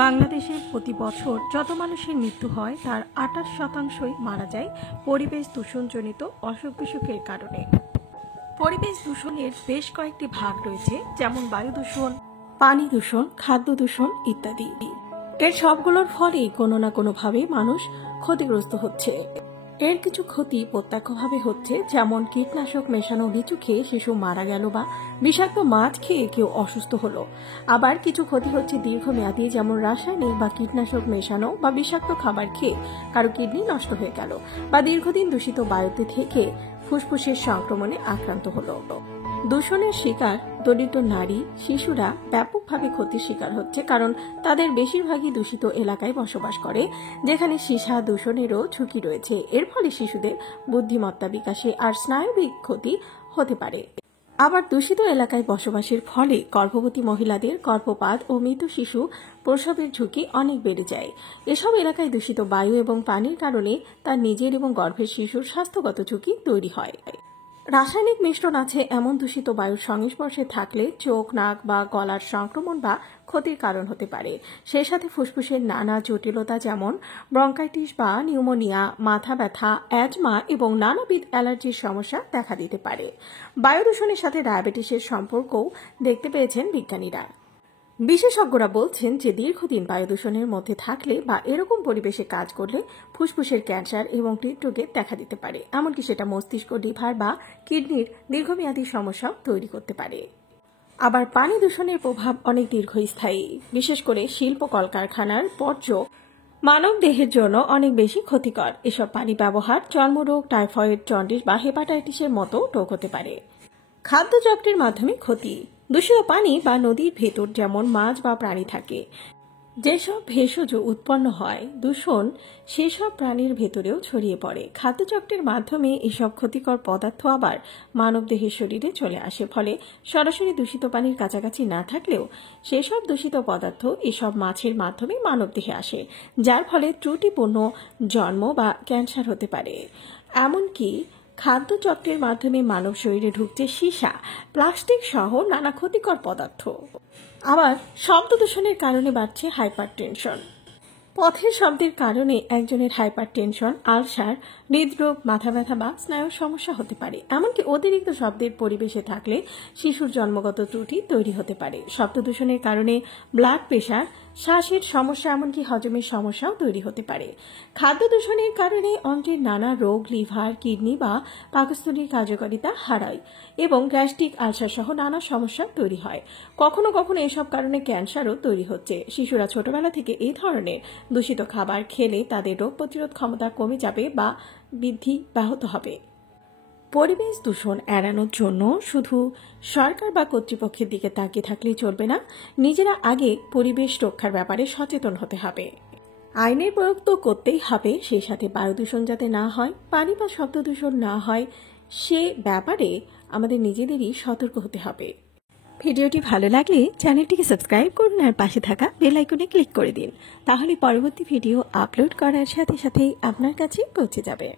বাংলাদেশে প্রতি বছর যত মানুষের মৃত্যু হয় তার 28% মারা যায় পরিবেশ দূষণজনিত অসুখ বিসুখের কারণে। পরিবেশ দূষণের বেশ কয়েকটি ভাগ রয়েছে, যেমন বায়ু দূষণ, পানি দূষণ, খাদ্য দূষণ ইত্যাদি। এর সবগুলোর ফলে কোনো না কোনোভাবে মানুষ ক্ষতিগ্রস্ত হচ্ছে। এর কিছু ক্ষতি প্রত্যক্ষভাবে হচ্ছে, যেমন কীটনাশক মেশানো লিচু খেয়ে শিশু মারা গেল বা বিষাক্ত মাছ খেয়ে কেউ অসুস্থ হলো। আবার কিছু ক্ষতি হচ্ছে দীর্ঘমেয়াদী, যেমন রাসায়নিক বা কীটনাশক মেশানো বা বিষাক্ত খাবার খেয়ে কারো কিডনি নষ্ট হয়ে গেল বা দীর্ঘদিন দূষিত বায়ুতে থেকে ফুসফুসের সংক্রমণে আক্রান্ত হলো। দূষণের শিকার দরিদ্র নারী, শিশুরা ব্যাপকভাবে ক্ষতির শিকার হচ্ছে, কারণ তাদের বেশিরভাগই দূষিত এলাকায় বসবাস করে, যেখানে সীসা দূষণেরও ঝুঁকি রয়েছে। এর ফলে শিশুদের বুদ্ধিমত্তা বিকাশে আর স্নায়বিক ক্ষতি হতে পারে। আবার দূষিত এলাকায় বসবাসের ফলে গর্ভবতী মহিলাদের গর্ভপাত ও মৃত শিশু প্রসবের ঝুঁকি অনেক বেড়ে যায়। এসব এলাকায় দূষিত বায়ু এবং পানির কারণে তার নিজের এবং গর্ভের শিশুর স্বাস্থ্যগত ঝুঁকি তৈরি হয়। রাসায়নিক মিশ্রণ আছে এমন দূষিত বায়ুর সংস্পর্শে থাকলে চোখ, নাক বা গলার সংক্রমণ বা ক্ষতির কারণ হতে পারে। সেই সাথে ফুসফুসের নানা জটিলতা, যেমন ব্রঙ্কাইটিস বা নিউমোনিয়া, মাথা ব্যথা, অ্যাজমা এবং নানাবিধ অ্যালার্জির সমস্যা দেখা দিতে পারে। বায়ু দূষণের সাথে ডায়াবেটিসের সম্পর্কও দেখতে পেয়েছেন বিজ্ঞানীরা। বিশেষজ্ঞরা বলছেন যে দীর্ঘদিন বায়ু দূষণের মধ্যে থাকলে বা এরকম পরিবেশে কাজ করলে ফুসফুসের ক্যান্সার এবং হৃদরোগের দেখা দিতে পারে, এমনকি সেটা মস্তিষ্ক, লিভার বা কিডনির দীর্ঘমেয়াদী সমস্যাও তৈরি করতে পারে। আবার পানি দূষণের প্রভাব অনেক দীর্ঘস্থায়ী, বিশেষ করে শিল্প কলকারখানার বর্জ্য মানব দেহের জন্য অনেক বেশি ক্ষতিকর। এসব পানি ব্যবহার চর্মরোগ, টাইফয়েড, জন্ডিস বা হেপাটাইটিসের মতো রোগ হতে পারে। খাদ্য চক্রের মাধ্যমে ক্ষতি। দূষিত পানি বা নদীর ভেতর যেমন মাছ বা প্রাণী থাকে, যেসব ভেষজ উৎপন্ন হয় দূষণ সেসব প্রাণীর ভেতরেও ছড়িয়ে পড়ে। খাদ্যচক্রের মাধ্যমে এসব ক্ষতিকর পদার্থ আবার মানবদেহের শরীরে চলে আসে, ফলে সরাসরি দূষিত পানির কাছাকাছি না থাকলেও সেসব দূষিত পদার্থ এসব মাছের মাধ্যমে মানবদেহে আসে, যার ফলে ত্রুটিপূর্ণ জন্ম বা ক্যান্সার হতে পারে। এমনকি খাদ্যচক্রের মাধ্যমে মানব শরীরে ঢুকছে সীসা, প্লাস্টিক সহ নানা ক্ষতিকর পদার্থ। আবার শব্দ দূষণের কারণে বাড়ছে হাইপারটেনশন। পথের শব্দের কারণে একজনের হাইপারটেনশন, আলসার, হৃদরোগ, মাথা ব্যথা বা স্নায়ুর সমস্যা হতে পারে। এমনকি অতিরিক্ত শব্দের পরিবেশে থাকলে শিশুর জন্মগত ত্রুটি তৈরি হতে পারে। শব্দ দূষণের কারণে ব্লাড প্রেশার, শ্বাসের সমস্যা, এমনকি হজমের সমস্যাও তৈরি হতে পারে। খাদ্য দূষণের কারণে অন্ত্রের নানা রোগ, লিভার, কিডনি বা পাকস্থলীর কার্যকারিতা হারায় এবং গ্যাস্ট্রিক আলসার সহ নানা সমস্যা তৈরি হয়। কখনো কখনো এসব কারণে ক্যান্সারও তৈরি হচ্ছে। শিশুরা ছোটবেলা থেকে এই ধরনের দূষিত খাবার খেলে তাদের রোগ প্রতিরোধ ক্ষমতা কমে যাবে বা বৃদ্ধি ব্যাহত হবে। পরিবেশ দূষণ এড়ানোর জন্য শুধু সরকার বা কর্তৃপক্ষের দিকে তাকিয়ে থাকলেই চলবে না, নিজেরা আগে পরিবেশ রক্ষার ব্যাপারে সচেতন হতে হবে। আইনের প্রয়োগ তো করতেই হবে, সেই সাথে বায়ু দূষণ যাতে না হয়, পানি বা শব্দ দূষণ না হয়, সে ব্যাপারে আমাদের নিজেদেরই সতর্ক হতে হবে। ভিডিওটি ভালো লাগলে চ্যানেলটিকে সাবস্ক্রাইব করুন আর পাশে থাকা বেল আইকনে ক্লিক করে দিন, তাহলে পরবর্তী ভিডিও আপলোড করার সাথে সাথেই আপনার কাছে পৌঁছে যাবে।